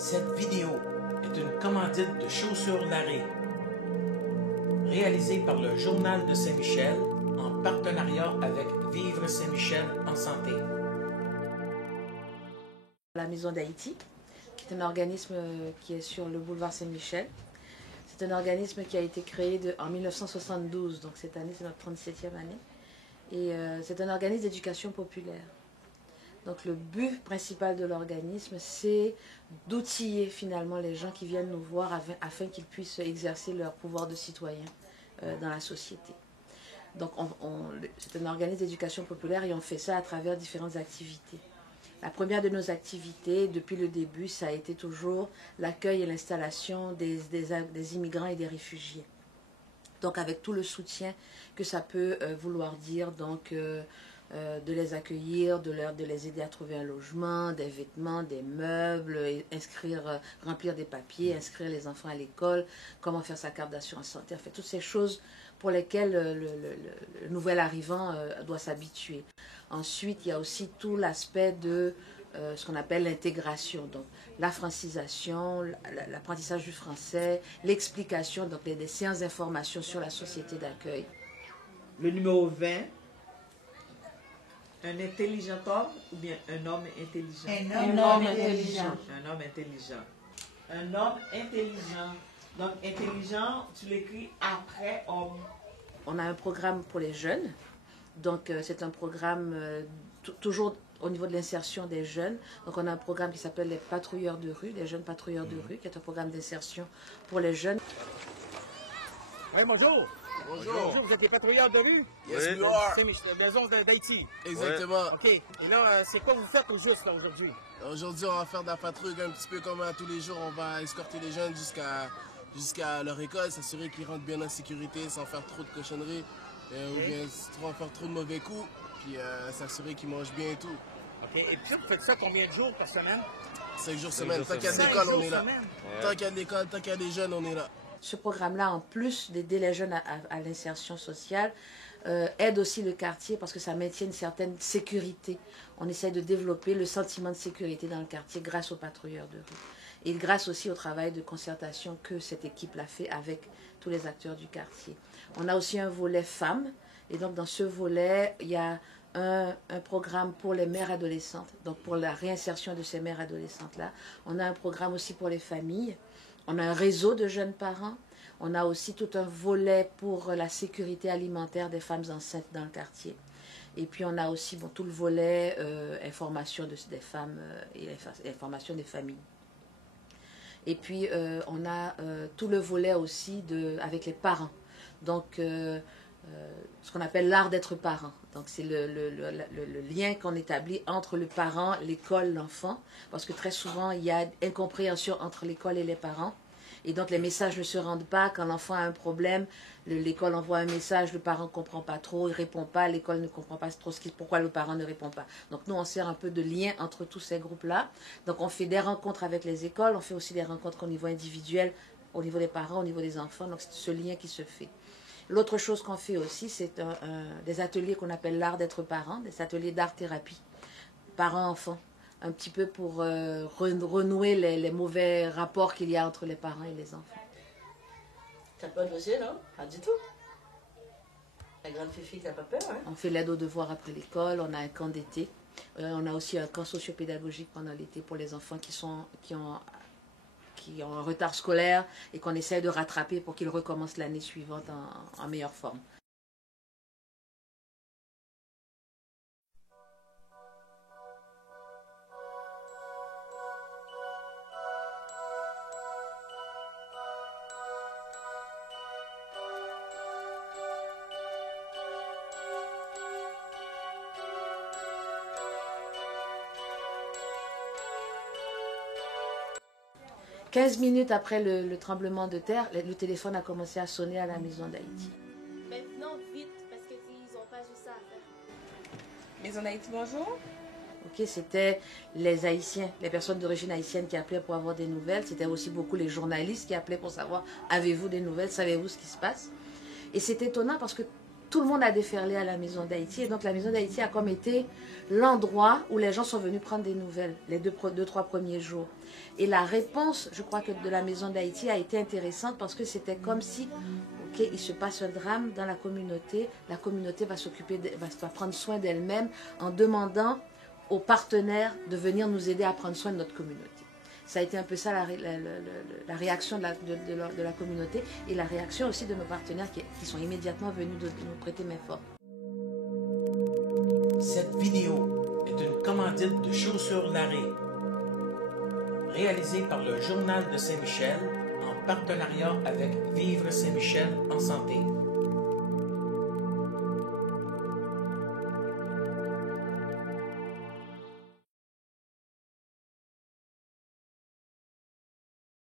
Cette vidéo est une commandite de Chaussures Larrey, réalisée par le Journal de Saint-Michel en partenariat avec Vivre Saint-Michel en santé. La Maison d'Haïti, qui est un organisme qui est sur le boulevard Saint-Michel. C'est un organisme qui a été créé en 1972, donc cette année c'est notre 37e année. Et c'est un organisme d'éducation populaire. Donc le but principal de l'organisme, c'est d'outiller finalement les gens qui viennent nous voir afin qu'ils puissent exercer leur pouvoir de citoyen dans la société. Donc c'est un organisme d'éducation populaire et on fait ça à travers différentes activités. La première de nos activités, depuis le début, ça a été toujours l'accueil et l'installation des immigrants et des réfugiés. Donc avec tout le soutien que ça peut vouloir dire, donc de les accueillir, de les aider à trouver un logement, des vêtements, des meubles, remplir des papiers, inscrire les enfants à l'école, comment faire sa carte d'assurance santé, en fait, toutes ces choses pour lesquelles le nouvel arrivant doit s'habituer. Ensuite, il y a aussi tout l'aspect de ce qu'on appelle l'intégration, donc la francisation, l'apprentissage du français, l'explication, donc des séances d'information sur la société d'accueil. Le numéro 20, un intelligent homme ou bien un homme intelligent? Un homme intelligent. Un homme intelligent. Un homme intelligent. Donc intelligent, tu l'écris après homme. On a un programme pour les jeunes. Donc c'est un programme toujours au niveau de l'insertion des jeunes. Donc on a un programme qui s'appelle les patrouilleurs de rue, les jeunes patrouilleurs de rue, qui est un programme d'insertion pour les jeunes. Hey, bonjour. Bonjour, vous êtes des patrouilleurs de rue? Yes, we are. C'est la maison d'Haïti. Exactement. OK. Et là, c'est quoi vous faites au juste aujourd'hui? Aujourd'hui, on va faire de la patrouille un petit peu comme tous les jours. On va escorter les jeunes jusqu'à leur école, s'assurer qu'ils rentrent bien en sécurité sans faire trop de cochonneries ou bien sans faire trop de mauvais coups, puis s'assurer qu'ils mangent bien et tout. OK. Et puis vous faites ça combien de jours par semaine? 5 jours semaine. Tant qu'il y a de l'école, on est là. Tant qu'il y a de l'école, tant qu'il y a des jeunes, on est là. Ce programme-là, en plus d'aider les jeunes à l'insertion sociale, aide aussi le quartier parce que ça maintient une certaine sécurité. On essaie de développer le sentiment de sécurité dans le quartier grâce aux patrouilleurs de rue. Et grâce aussi au travail de concertation que cette équipe-là fait avec tous les acteurs du quartier. On a aussi un volet femmes. Et donc dans ce volet, il y a un programme pour les mères adolescentes. Donc pour la réinsertion de ces mères adolescentes-là. On a un programme aussi pour les familles. On a un réseau de jeunes parents. On a aussi tout un volet pour la sécurité alimentaire des femmes enceintes dans le quartier. Et puis on a aussi tout le volet information des femmes et information des familles. Et puis on a tout le volet aussi avec les parents. Donc ce qu'on appelle l'art d'être parent. Donc c'est le lien qu'on établit entre le parent, l'école, l'enfant. Parce que très souvent, il y a incompréhension entre l'école et les parents. Et donc les messages ne se rendent pas. Quand l'enfant a un problème, l'école envoie un message, le parent ne comprend pas trop, il ne répond pas, l'école ne comprend pas trop pourquoi le parent ne répond pas. Donc nous, on sert un peu de lien entre tous ces groupes-là. Donc on fait des rencontres avec les écoles, on fait aussi des rencontres au niveau individuel, au niveau des parents, au niveau des enfants. Donc c'est ce lien qui se fait. L'autre chose qu'on fait aussi, c'est des ateliers qu'on appelle l'art d'être parent, des ateliers d'art-thérapie, parents-enfants, un petit peu pour renouer les mauvais rapports qu'il y a entre les parents et les enfants. T'as pas de dossier, non? Pas du tout. La grande Fifi, t'as pas peur, hein? On fait l'aide aux devoirs après l'école, on a un camp d'été, on a aussi un camp socio-pédagogique pendant l'été pour les enfants qui ont un retard scolaire et qu'on essaie de rattraper pour qu'ils recommencent l'année suivante en meilleure forme. « 15 minutes après le tremblement de terre, le téléphone a commencé à sonner à la Maison d'Haïti. Maintenant, vite, parce qu'ils n'ont pas juste ça à faire. Maison d'Haïti, bonjour. Ok, c'était les Haïtiens, les personnes d'origine haïtienne qui appelaient pour avoir des nouvelles. C'était aussi beaucoup les journalistes qui appelaient pour savoir, avez-vous des nouvelles, savez-vous ce qui se passe? Et c'est étonnant parce que tout le monde a déferlé à la Maison d'Haïti. Et donc la Maison d'Haïti a comme été l'endroit où les gens sont venus prendre des nouvelles les deux, 3 premiers jours. Et la réponse, je crois que de la Maison d'Haïti a été intéressante parce que c'était comme si, ok, il se passe un drame dans la communauté va s'occuper, va prendre soin d'elle-même en demandant aux partenaires de venir nous aider à prendre soin de notre communauté. Ça a été un peu ça la réaction de la communauté et la réaction aussi de nos partenaires qui sont immédiatement venus de nous prêter main forte. Cette vidéo est une commandite de Chaussures Larrey, réalisée par le Journal de Saint-Michel en partenariat avec Vivre Saint-Michel en santé.